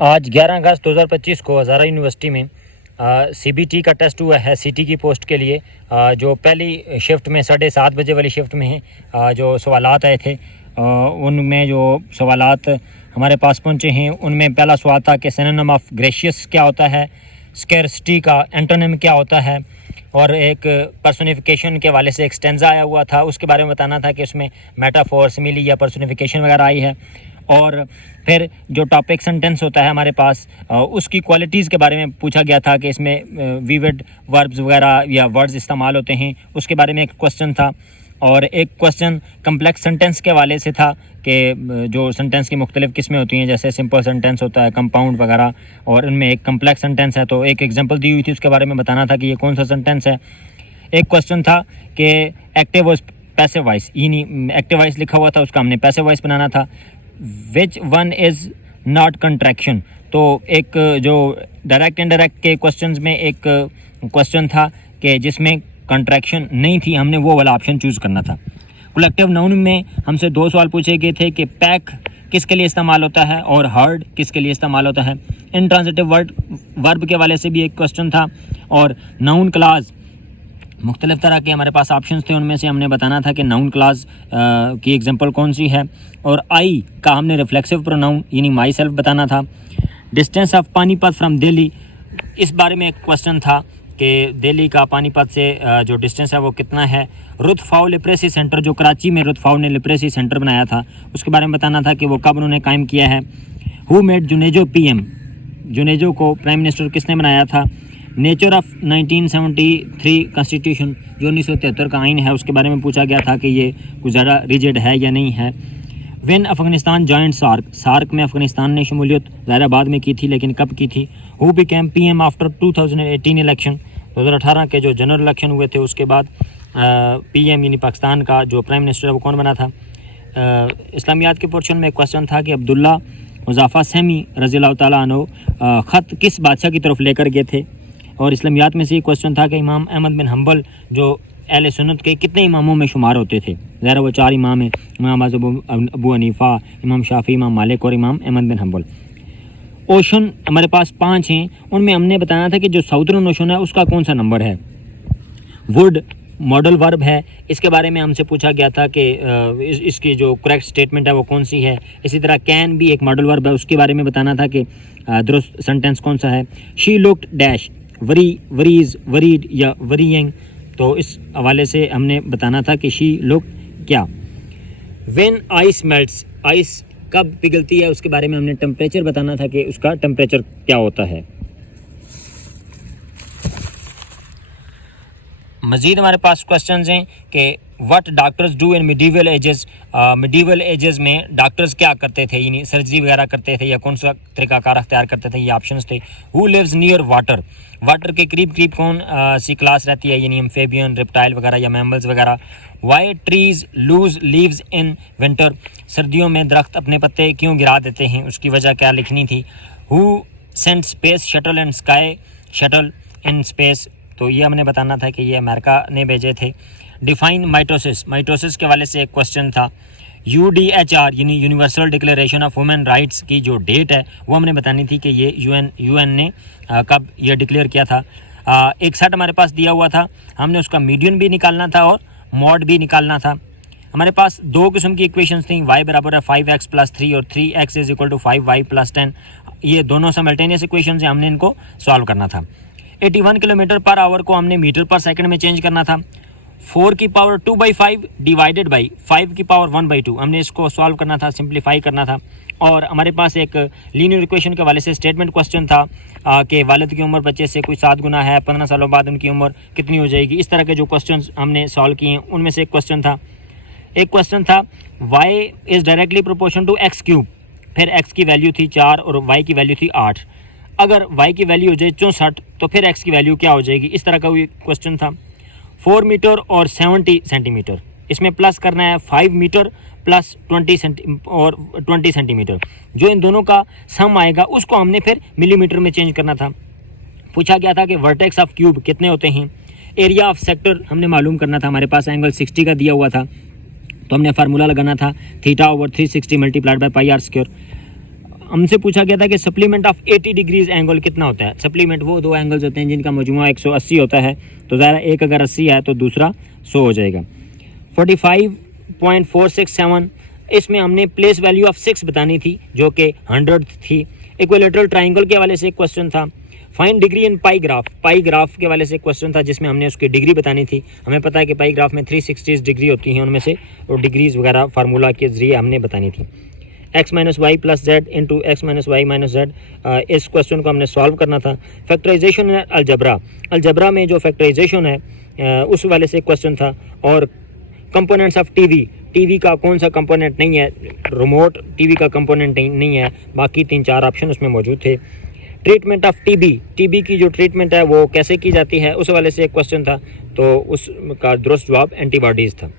आज 11 अगस्त 2025 को हज़ारा यूनिवर्सिटी में CBT का टेस्ट हुआ है CT की पोस्ट के लिए। जो पहली शिफ्ट में 7:30 बजे वाली शिफ्ट में जो सवालात आए थे, उनमें जो सवालात हमारे पास पहुंचे हैं उनमें पहला सवाल था कि सिनोनिम ऑफ ग्रेशियस क्या होता है, स्कैरसिटी का एंटोनिम क्या होता है, और एक पर्सोनिफिकेशन के वाले से एक स्टेंजा आया हुआ था, उसके बारे में बताना था कि उसमें मेटाफोर, सिमिली या पर्सोनिफिकेशन वगैरह आई है। और फिर जो टॉपिक सेंटेंस होता है हमारे पास, उसकी क्वालिटीज़ के बारे में पूछा गया था कि इसमें विविड वर्ब्स वगैरह या वर्ड्स इस्तेमाल होते हैं, उसके बारे में एक क्वेश्चन था। और एक क्वेश्चन कम्प्लेक्स सेंटेंस के वाले से था कि जो सेंटेंस की मुख्तलिफ़ किस्में होती हैं, जैसे सिंपल सेंटेंस होता है, कंपाउंड वगैरह, और इनमें एक कम्प्लेक्स सेंटेंस है, तो एक एग्जांपल दी हुई थी, उसके बारे में बताना था कि ये कौन सा सेंटेंस है। एक क्वेश्चन था कि एक्टिव वॉइस पैसिव वॉइस, यानी एक्टिव वॉइस लिखा हुआ था, उसका हमने पैसिव वॉइस बनाना था। Which one is not contraction, तो एक जो डायरेक्ट इनडायरेक्ट के क्वेश्चंस में एक क्वेश्चन था कि जिसमें कंट्रैक्शन नहीं थी, हमने वो वाला ऑप्शन चूज़ करना था। कलेक्टिव नाउन में हमसे 2 सवाल पूछे गए थे कि पैक किसके लिए इस्तेमाल होता है और हर्ड किसके लिए इस्तेमाल होता है। इंट्रांजिटिव वर्ब के वाले से भी एक क्वेश्चन था। और नाउन क्लास, मुख्तलिफ़ तरह के हमारे पास ऑप्शंस थे, उनमें से हमने बताना था कि नाउन क्लास की एग्जांपल कौन सी है। और आई का हमने रिफ्लेक्सिव प्रोनाउन यानी माई सेल्फ बताना था। Distance of Panipat from Delhi, इस बारे में एक क्वेश्चन था कि दिल्ली का पानीपत से जो डिस्टेंस है वो कितना है। रुतफाउ लिटरेसी सेंटर, जो कराची में रुतफाउ ने लिटरेसी सेंटर बनाया था, उसके बारे में बताना था कि वो कब उन्होंने कायम किया है। Who made Junejo PM, Junejo को प्राइम मिनिस्टर किसने बनाया था। नेचर ऑफ 1973 कॉन्स्टिट्यूशन, जो 1973 का आइन है, उसके बारे में पूछा गया था कि ये कुछ ज़्यादा रिजिड है या नहीं है। व्हेन अफ़गानिस्तान जॉइंट सार्क में अफ़गानिस्तान ने शमूलियत ज़ाहिर बाद में की थी, लेकिन कब की थी। Who became PM after 2018 election, 2018 के जो जनरल इलेक्शन हुए थे उसके बाद PM यानी पाकिस्तान का जो प्राइम मिनिस्टर है वो कौन बना था। इस्लामियात के पोर्शन में एक क्वेश्चन था कि अब्दुल्ला मुज़ाफ़ा सहमी रज़ियल्लाहु ताला अन्हु ख़त किस बादशाह की तरफ लेकर गए थे। और इस्लामियात में से एक क्वेश्चन था कि इमाम अहमद बिन हम्बल जो अहले सुन्नत के कितने इमामों में शुमार होते थे। ज़रा वो 4 इमाम हैं, इमाम अबू हनीफ़ा, इमाम शाफ़ी, इमाम मालिक और इमाम अहमद बिन हम्बल। ओशन हमारे पास 5 हैं, उनमें हमने बताना था कि जो साउदर्न ओशन है उसका कौन सा नंबर है। वुड मॉडल वर्ब है, इसके बारे में हमसे पूछा गया था कि इसकी जो करेक्ट स्टेटमेंट है वो कौन सी है। इसी तरह कैन भी एक मॉडल वर्ब है, उसके बारे में बताना था कि दुरुस्त सेंटेंस कौन सा है। She looked dash, worry, worries, worried या वरीइंग, तो इस हवाले से हमने बताना था कि शी लुक क्या। व्हेन आइस मेल्ट्स, आइस कब पिघलती है, उसके बारे में हमने टेम्परेचर बताना था कि उसका टेम्परेचर क्या होता है। मज़ीद हमारे पास क्वेश्चंस हैं कि what doctors do in medieval ages, medieval ages में डॉक्टर्स क्या करते थे, यानी सर्जरी वगैरह करते थे या कौन सा तरीक़ाकार अख्तियार करते थे, ये ऑप्शंस थे। Who lives near water, water के करीब करीब कौन सी क्लास रहती है, यानी एम्फेबियन, रेप्टाइल वगैरह या मैमल्स वगैरह। Why trees lose leaves in winter, सर्दियों में दरख्त अपने पत्ते क्यों गिरा देते हैं, उसकी वजह क्या लिखनी थी। Who sent space shuttle and sky shuttle in space, तो ये हमने बताना था कि ये अमेरिका ने भेजे थे। डिफाइन माइटोसिस, माइटोसिस के वाले से एक क्वेश्चन था। UDHR यानी universal declaration of human rights की जो डेट है वो हमने बतानी थी कि ये UN ने कब ये डिक्लेयर किया था। एक सेट हमारे पास दिया हुआ था, हमने उसका मीडियन भी निकालना था और मॉड भी निकालना था। हमारे पास 2 किस्म की इक्वेशंस थी, y बराबर है 5x + 3 और 3x = 5y + 10। ये दोनों साइमल्टेनियस इक्वेशंस हैं, हमने इनको सॉल्व करना था। 81 किलोमीटर पर आवर को हमने मीटर पर सेकंड में चेंज करना था। 4 की पावर 2/5 डिवाइडेड बाई 5 की पावर 1/2, हमने इसको सॉल्व करना था, सिंप्लीफाई करना था। और हमारे पास एक लीनियर इक्वेशन के वाले से स्टेटमेंट क्वेश्चन था कि वालिद की उम्र बच्चे से कोई 7 गुना है, 15 सालों बाद उनकी उम्र कितनी हो जाएगी। इस तरह के जो क्वेश्चंस हमने सॉल्व किए हैं उनमें से एक क्वेश्चन था y is directly proportion to x³, फिर x की वैल्यू थी 4 और y की वैल्यू थी 8। अगर y की वैल्यू हो जाए 64 तो फिर x की वैल्यू क्या हो जाएगी, इस तरह का कोई क्वेश्चन था। 4 मीटर और 70 सेंटीमीटर, इसमें प्लस करना है 5 मीटर प्लस 20 सेंटीमीटर, जो इन दोनों का सम आएगा उसको हमने फिर मिलीमीटर में चेंज करना था। पूछा गया था कि वर्टेक्स ऑफ क्यूब कितने होते हैं। एरिया ऑफ सेक्टर हमने मालूम करना था, हमारे पास एंगल 60 का दिया हुआ था, तो हमने फार्मूला लगाना था थीटा/360 × πr²। हमसे पूछा गया था कि सप्लीमेंट ऑफ 80 डिग्रीज एंगल कितना होता है। सप्लीमेंट वो दो एंगल्स होते हैं जिनका मजमुआ 180 होता है, तो ज़रा एक अगर 80 है तो दूसरा 100 हो जाएगा। 45.467 इसमें हमने प्लेस वैल्यू ऑफ 6 बतानी थी जो कि 100 थी। इक्विलेटरल ट्राइंगल के हवाले से एक क्वेश्चन था। Find degree in pi graph, pi graph के वाले से क्वेश्चन था जिसमें हमने उसकी डिग्री बतानी थी। हमें पता है कि पाई ग्राफ में 360 डिग्री होती हैं, उनमें से और डिग्रीज वगैरह फार्मूला के ज़रिए हमने बतानी थी। x minus y plus z into x minus y minus z, इस क्वेश्चन को हमने सॉल्व करना था। फैक्टराइजेशन अलजबरा, अलजबरा में जो फैक्टराइजेशन है उस वाले से क्वेश्चन था। और कंपोनेंट्स ऑफ टीवी, टीवी का कौन सा कंपोनेंट नहीं है, रिमोट टीवी का कंपोनेंट नहीं है, बाकी 3-4 ऑप्शन उसमें मौजूद थे। ट्रीटमेंट ऑफ टीबी, टीबी की जो ट्रीटमेंट है वो कैसे की जाती है उस वाले से एक क्वेश्चन था, तो उसका दुरुस्त जवाब एंटीबॉडीज़ था।